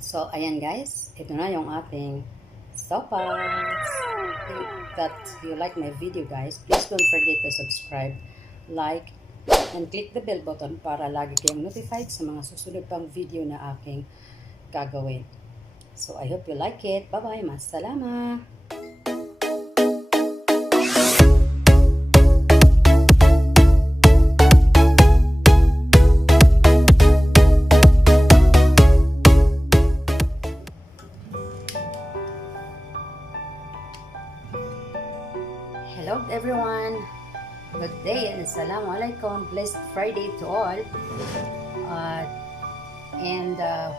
So, ayan guys, ito na yung ating sopas. If that you like my video guys, please don't forget to subscribe, like, and click the bell button para lagi kayong notified sa mga susunod pang video na aking gagawin. So, I hope you like it. Bye-bye. Masalama. Hello everyone. Good day and Assalamualaikum. Blessed Friday to all.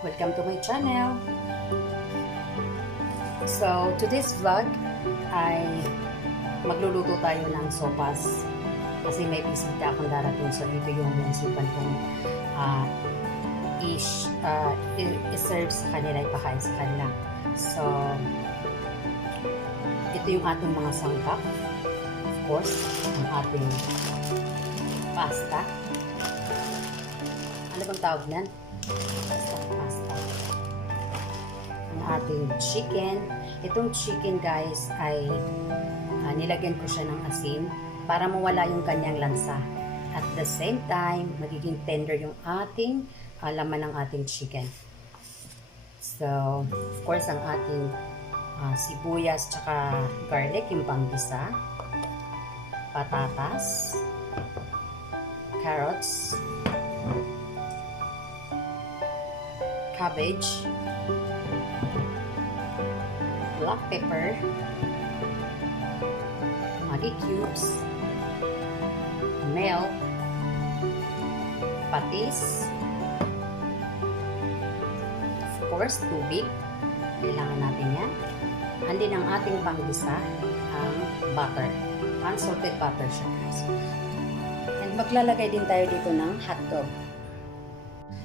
Welcome to my channel. So, today's vlog ay magluluto tayo ng sopas. Kasi may bisita akong darating. So, ito yung naisipan kong i-serve sa kanila, ipakain sa kanila. So, ito yung ating mga sangkap. Of course, ang ating pasta. Ano bang tawag nan? Pasta. Ang ating chicken. Itong chicken guys ay nilagyan ko siya ng asin para mawala yung kanyang lansa. At the same time, magiging tender yung ating laman ng ating chicken. So, of course, ang ating sibuyas tsaka garlic, yung panggisa, patatas, carrots, cabbage, black pepper, Maggi cubes, milk, patis, of course, tubig. Kailangan natin yan. And din ang ating panggisa, ang butter. Unsalted butter siya guys. And maglalagay din tayo dito ng hotdog.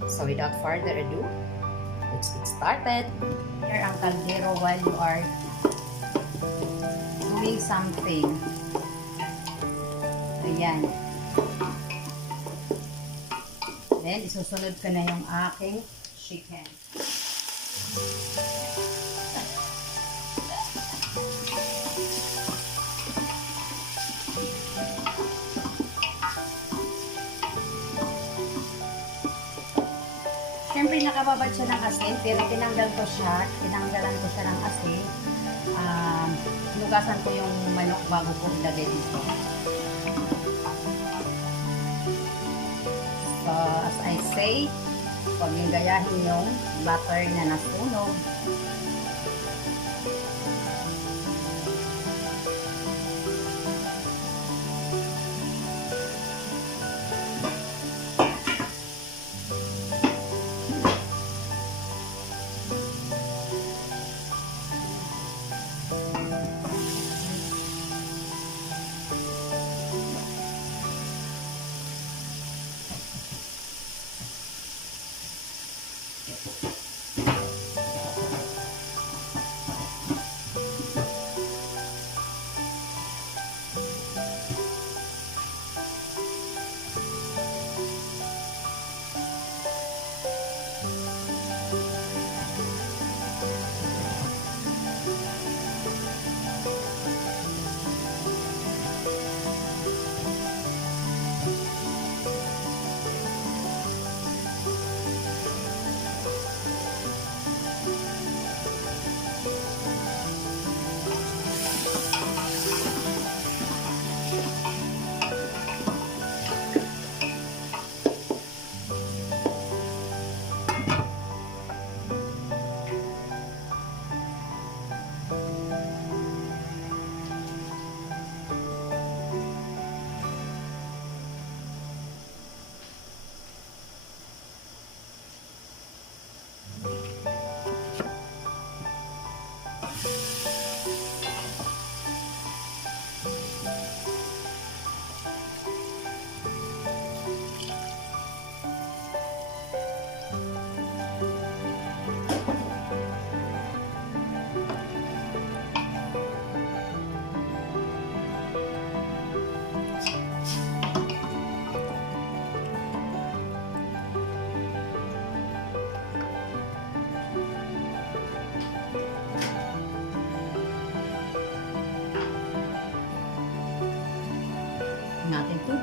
So without further ado, let's get started. Here ang kaldero while you are doing something. Ayan. Then, isusunod ko na yung aking chicken. Siyempre, nakababad siya ng asin, pero tinanggalan ko siya ng asin. Hinugasan ko yung manok bago ko ilagay dito. So, as I say, huwag yung gayahin yung butter na nasunog.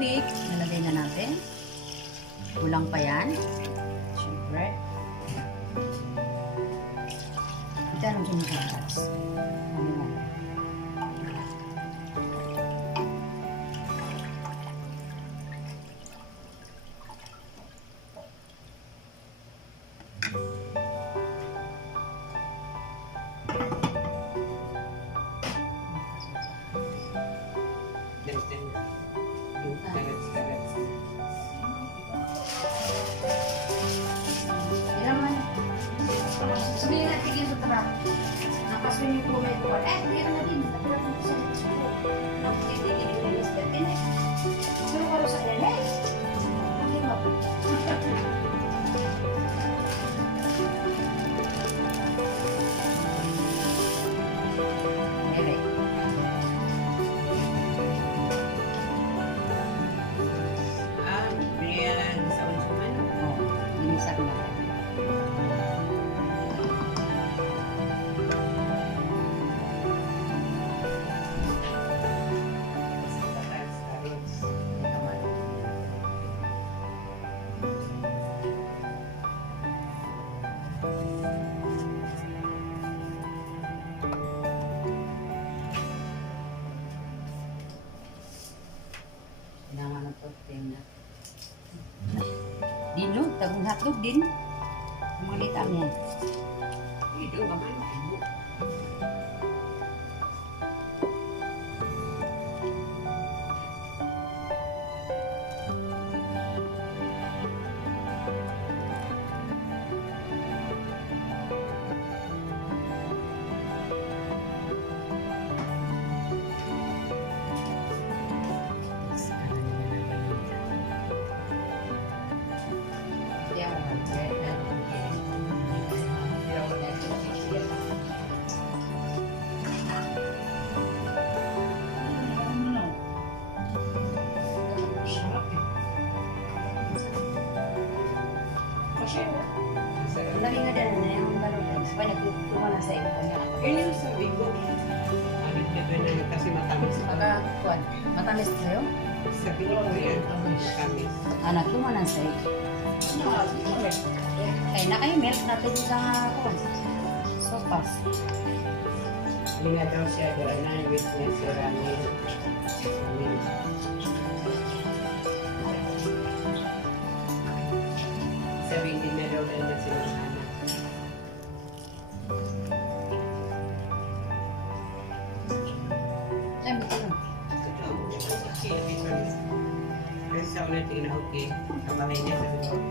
tubig. Nalagay na natin. Kulang pa yan. Siyempre. Ito ang ginagalas. Ano. Sabihin natin yung sa trap. Nakaswing yung kumay ko. Hindi na din. Nakuha ko sa school. Nakutigigil yung Mr. Tinek. Pero karo sa kanya, hindi mo. Bebe. Biniyalan sa unsuman. Oh, linisan na. Kailangan ng protein na. Dinog, tagong hotdog din. Malit ang yan. Ito ba man? Lagi nga dyan na yung balong. Sabay nagtutuma na sa iyo. Yun yung sabi ko. Ano na kasi matamis pa. Pagka, kuwan, matamis sa'yo? Sabi ko yan, matamis. Anak, tumanan sa'yo. Ay, naka-milk natin sa kuwan. Sopas. Hindi nga daw siya doon na witness sa ramen. Sabi hindi na daw na sila sana. Ay, buto lang. Kasi sa ulit na okay. Kamalay niya sa doon.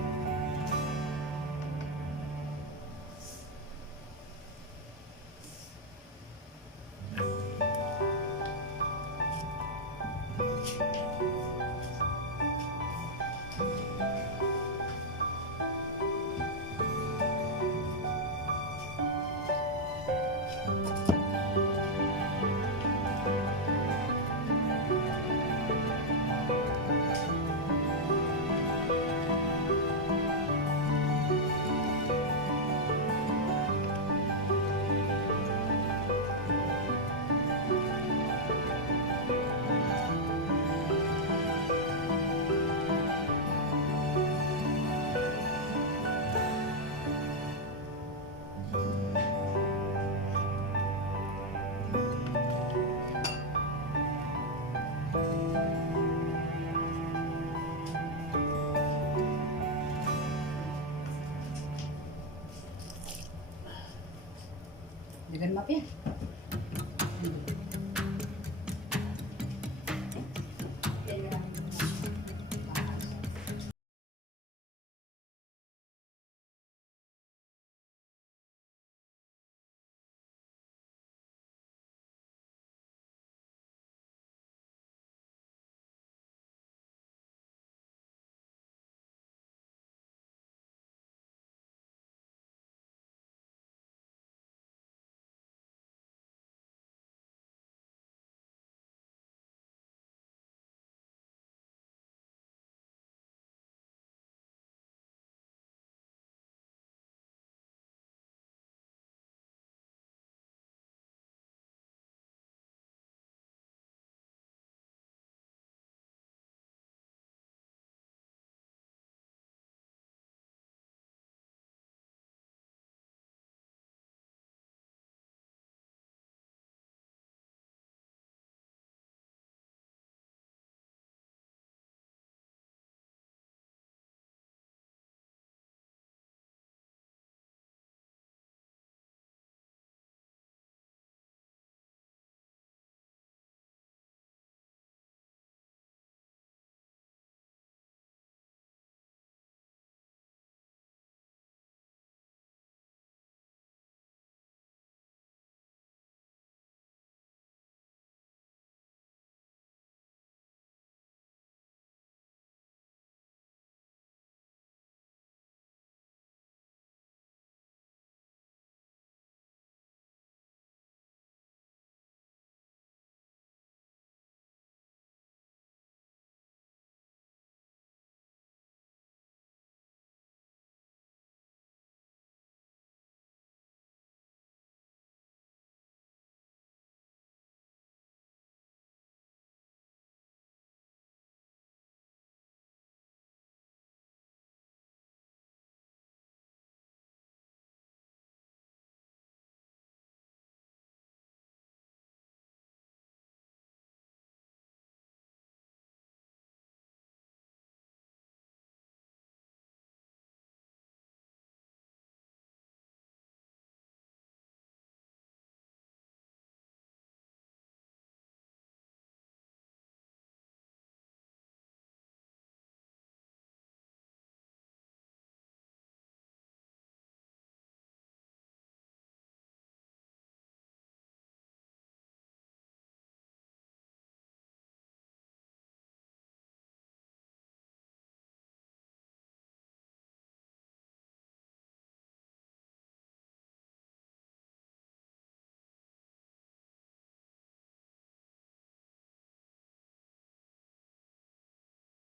Dagan mapya.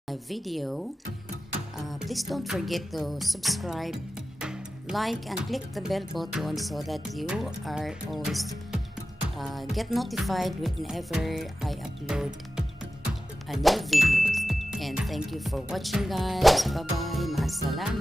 my video. Please don't forget to subscribe, like, and click the bell button so that you are always get notified whenever I upload a new video. And thank you for watching, guys. Bye bye. Maasalam.